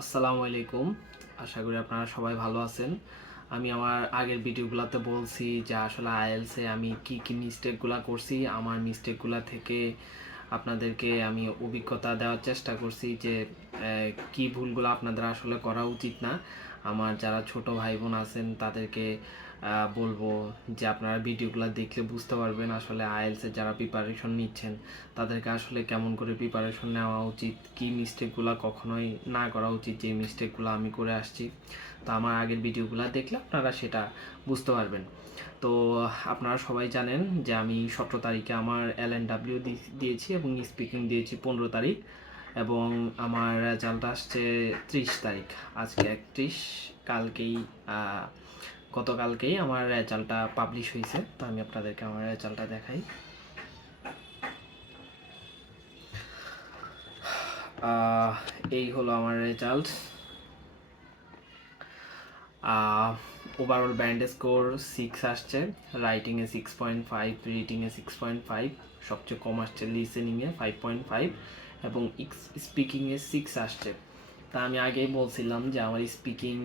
আসসালামু আলাইকুম। আশা করি আপনারা সবাই ভালো আছেন। আমি আমার আগের ভিডিওগুলোতে বলছি যে আসলে আইএলসে আমি কি মিস্টেকগুলা করছি, আমার মিস্টেকগুলা থেকে আপনাদেরকে আমি অভিজ্ঞতা দেওয়ার চেষ্টা করছি যে কি ভুলগুলো আপনাদের আসলে করা উচিত না। আমার যারা ছোট ভাই বোন আছেন তাদেরকে বলবো যে আপনারা ভিডিওগুলো দেখলে বুঝতে পারবেন আসলে আইএলসের যারা প্রিপারেশন নিচ্ছেন তাদেরকে আসলে কেমন করে প্রিপারেশন নেওয়া উচিত, কি মিস্টেকগুলো কখনোই না করা উচিত, যে মিস্টেকগুলো আমি করে আসছি। তো আমার আগের ভিডিওগুলো দেখলে আপনারা সেটা বুঝতে পারবেন। তো আপনারা সবাই জানেন যে আমি 17 তারিখে আমার LNW দিয়েছি এবং স্পিকিং দিয়েছি 15 তারিখ, এবং আমার রেজাল্ট আসছে 30 তারিখ। আজকে 31, কালকেই গতকালকেই আমার রেজাল্টটা পাবলিশ হয়েছে। তো আমি আপনাদেরকে আমার রেজাল্টটা দেখাই। এই হলো আমার রেজাল্ট। ওভারঅল ব্যান্ড স্কোর 6 আসছে, রাইটিংয়ে 6.5, রিডিংয়ে 6.5, সবচেয়ে কম আসছে লিসেনিংয়ে 5.5 এবং স্পিকিংয়ে 6 আসছে। তা আমি আগেই বলছিলাম যে আমার স্পিকিং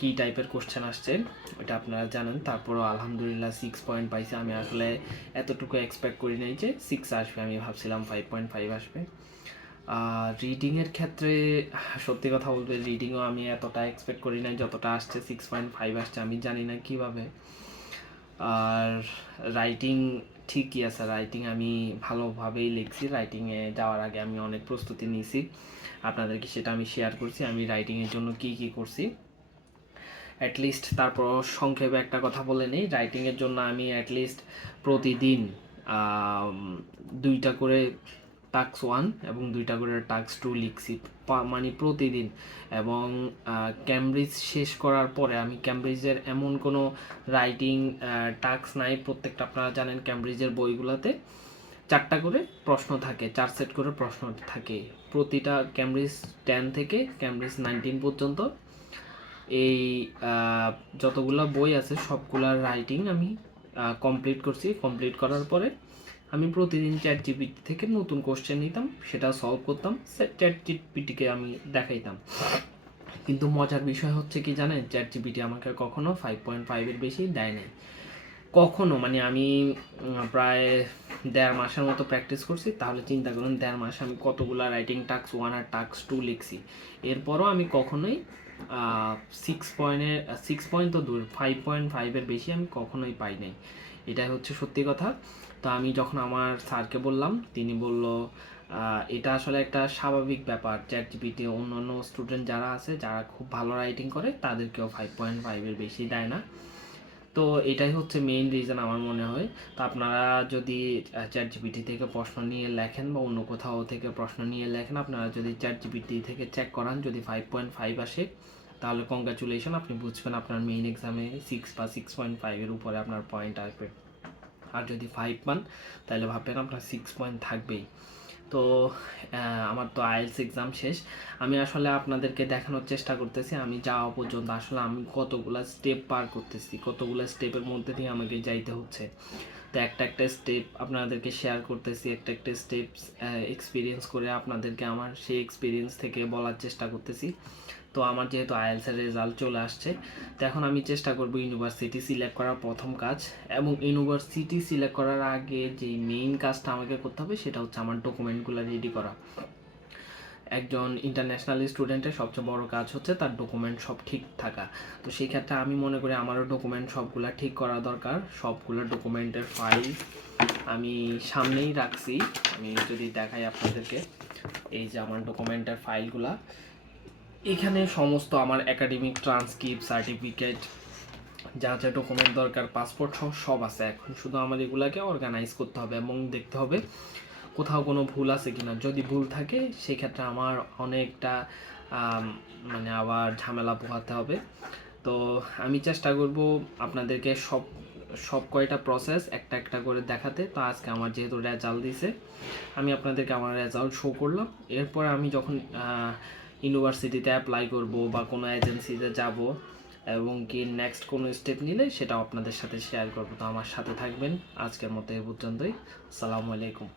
কী টাইপের কোশ্চেন আসছে ওটা আপনারা জানেন। তারপরও আলহামদুলিল্লাহ 6 পয়েন্ট পাইছি। আমি আসলে এতটুকু এক্সপেক্ট করি নাই যে 6 আসবে, আমি ভাবছিলাম 5.5 আসবে। রিডিংয়ের ক্ষেত্রে সত্যি কথা বলতে রিডিংও আমি এতটা এক্সপেক্ট করি নাই, যতটা আসছে 6.5 আসছে। আমি জানি না কিভাবে। আর রাইটিং ঠিকই আছে, রাইটিং আমি ভালোভাবেই লিখছি। রাইটিংয়ে যাওয়ার আগে আমি অনেক প্রস্তুতি নিয়েছি, আপনাদেরকে সেটা আমি শেয়ার করছি আমি রাইটিংয়ের জন্য কি করছি অ্যাটলিস্ট। তারপর সংক্ষেপে একটা কথা বলে নিই, রাইটিংয়ের জন্য আমি অ্যাটলিস্ট প্রতিদিন 2টা করে টাস্ক 1 এবং 2টা করে টাস্ক 2 লিখছি, মানে প্রতিদিন। এবং ক্যামব্রিজ শেষ করার পরে আমি ক্যামব্রিজের এমন কোনো রাইটিং টাস্ক নাই। প্রত্যেকটা আপনারা জানেন ক্যামব্রিজের বইগুলোতে 4টা করে প্রশ্ন থাকে, 4 সেট করে প্রশ্ন থাকে প্রতিটা ক্যামব্রিজ 10 থেকে ক্যামব্রিজ 19 পর্যন্ত। এই যতগুলো বই আছে সবগুলার রাইটিং আমি কমপ্লিট করছি। কমপ্লিট করার পরে আমি প্রতিদিন চ্যাট জিপিটি থেকে নতুন কোশ্চেন নিতাম, সেটা সলভ করতাম, চ্যাট জিপিটিকে আমি দেখাইতাম। কিন্তু মজার বিষয় হচ্ছে কি জানেন, চ্যাট জিপিটি আমাকে কখনো 5.5-এর বেশি দেয় নাই কখনো। মানে আমি প্রায় 1.5 মাসের মতো প্র্যাকটিস করছি, তাহলে চিন্তা করুন 1.5 মাসে আমি কতগুলা রাইটিং টাস্ক 1 আর টাস্ক 2 লিখছি। এরপরও আমি কখনোই 6 পয়েন্ট তো দূর, 5.5-এর বেশি আমি কখনোই পাই নাই। এটাই হচ্ছে সত্যি কথা। তো আমি যখন আমার স্যারকে বললাম, তিনি বলল এটা আসলে একটা স্বাভাবিক ব্যাপার। চ্যাট জিপিটি অন্য স্টুডেন্ট যারা আছে, যারা খুব ভালো রাইটিং করে তাদেরকেও 5.5-এর বেশি দেয় না। তো এটাই হচ্ছে মেইন রিজন আমার মনে হয়। তো আপনারা যদি চ্যাট জিপিটি থেকে প্রশ্ন নিয়ে লেখেন বা অন্য কোথাও থেকে প্রশ্ন নিয়ে লেখেন, আপনারা যদি চ্যাট জিপিটি থেকে চেক করান, যদি 5.5 আসে তাহলে কংগ্রাচুলেশন, আপনি বুঝবেন আপনার মেইন এক্সামে 6 বা 6.5-এর উপরে আপনার পয়েন্ট আসবে। আর যদি 5 পান তাহলে ভাববেন আপনার 6 পয়েন্ট থাকবেই। তো আমার তো আইএলস এক্সাম শেষ। আমি আসলে আপনাদেরকে দেখানোর চেষ্টা করতেছি আমি যাওয়া পর্যন্ত আসলে আমি কতগুলো স্টেপ পার করতেছি, কতগুলো স্টেপের মধ্যে দিয়ে আমাকে যাইতে হচ্ছে। তো একটা স্টেপ আপনাদেরকে শেয়ার করতেছি, একটা স্টেপস এক্সপিরিয়েন্স করে আপনাদেরকে আমার সেই এক্সপিরিয়েন্স থেকে বলার চেষ্টা করতেছি। তো আমার যেহেতু আইএলসের রেজাল্ট চলে আসছে, তো এখন আমি চেষ্টা করব ইউনিভার্সিটি সিলেক্ট করার প্রথম কাজ। এবং ইউনিভার্সিটি সিলেক্ট করার আগে যে মেইন কাজটা আমাকে করতে হবে সেটা হচ্ছে আমার ডকুমেন্টগুলো রেডি করা। একজন ইন্টারন্যাশনাল স্টুডেন্টের সবচেয়ে বড় কাজ হচ্ছে তার ডকুমেন্ট সব ঠিক থাকা। তো সেই ক্ষেত্রে আমি মনে করি আমারও ডকুমেন্ট সবগুলা ঠিক করা দরকার। সবগুলো ডকুমেন্টের ফাইল আমি সামনেই রাখছি। আমি যদি দেখাই আপনাদেরকে, এই যে আমার ডকুমেন্টের ফাইলগুলা, এখানে সমস্ত আমার একাডেমিক ট্রান্সক্রিপ্ট, সার্টিফিকেট, যা যা ডকুমেন্ট দরকার, পাসপোর্ট সব আছে। এখন শুধু আমার এগুলাকে অর্গানাইজ করতে হবে এবং দেখতে হবে কোথাও কোনো ভুল আছে কিনা। যদি ভুল থাকে সেক্ষেত্রে আমার অনেকটা মানে আবার ঝামেলা পোহাতে হবে। তো আমি চেষ্টা করব আপনাদেরকে সব কয়টা প্রসেস একটা করে দেখাতে। তো আজকে আমার যেহেতু রেজাল্ট দিছে, আমি আপনাদেরকে আমার রেজাল্ট শো করলাম। এরপর আমি যখন ইউনিভার্সিটিতে অ্যাপ্লাই করব বা কোনো এজেন্সিতে যাব এবং কি নেক্সট কোনো স্টেপ নিলে সেটাও আপনাদের সাথে শেয়ার করব। তো আমার সাথে থাকবেন। আজকের মতো এ পর্যন্তই। আসসালামু আলাইকুম।